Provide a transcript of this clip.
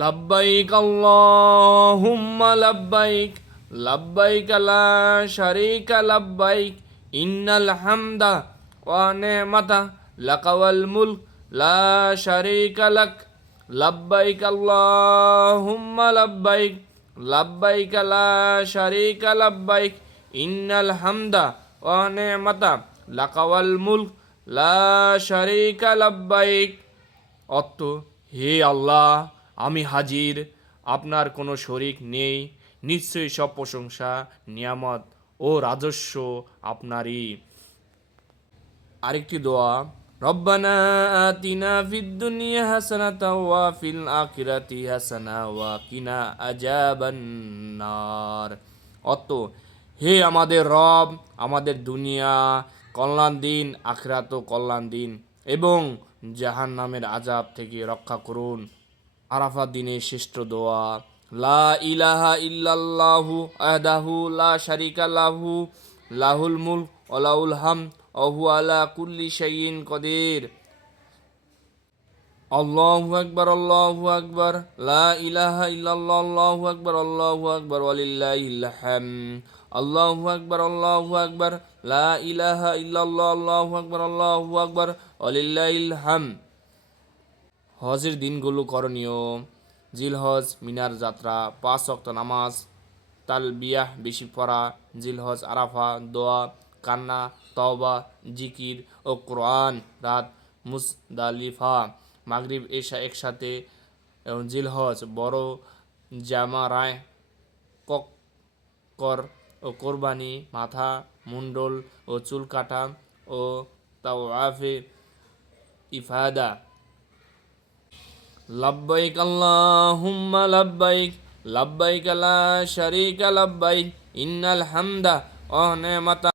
লব্বাইক আল্লাহুম্মা লব্বাইক লব্বাইক লা শারীকা লব্বাইক ইন্নাল হামদা ওয়া নি'মাতা লাকা ওয়াল মুলক লা শারীকা লাক লব্বাইক আল্লাহুম্মা লব্বাইক লব্বাইক লা শারীকা লব্বাইক ইন্নাল হামদা ওয়া নি'মাতা লাকা ওয়াল মুলক লা শারীকা লব্বাইক। অর্থ, হে আল্লাহ, আমি হাজির, আপনার কোনো শরিক নেই, নিশ্চয়ই সব প্রশংসা, নিয়ামত ও রাজস্ব আপনারই। আরেকটি দোয়া, রব্বানা আতিনা ফিদ দুনিয়া হাসানাতাও ওয়া ফিল আখিরাতি হাসানা ওয়া কিনা আযাবান নার। অর্থ, হে আমাদের রব, আমাদের দুনিয়া কল্যাণ দিন, আখিরাতও কল্যাণ দিন এবং জাহান্নামের আযাব থেকে রক্ষা করুন। আরাফাত দিনের শ্রেষ্ঠ দোয়া, লা ইলাহা ইল্লাল্লাহু ওয়াহদাহু লা শারীকা লাহু লাহুল মুলক ওয়া লাহুল হামদ ওয়া হুয়া আলা কুল্লি শাইইন কাদির। আল্লাহু আকবার, আল্লাহু আকবার, লা ইলাহা ইল্লাল্লাহ, আল্লাহু আকবার, আল্লাহু আকবার ওয়া লিল্লাহিল হামদ। আল্লাহু আকবার, আল্লাহু আকবার, লা ইলাহা ইল্লাল্লাহ, আল্লাহু আকবার, আল্লাহু আকবার ওয়া লিল্লাহিল হামদ। হজের দিনগুলো করণীয়: জিলহজ মিনার যাত্রা, 5 ওয়াক্ত নামাজ, তালবিয়াহ বেশি পড়া, জিলহজ আরাফা, দোয়া, কান্না, তওবা, জিকির ও কোরআন, রাত মুজদালিফা, মাগরিব এশা একসাথে এবং জিলহজ বড় জামারায় কর ও কোরবানি, মাথা মুন্ডল ও চুল কাটা ও তাওয়াফে ইফাদা। লব্বাইক আল্লাহুম্মা লব্বাইক লব্বাইক লা শারীকা লব্বাইক ইন্নাল হামদা ওয়া নি'মাতা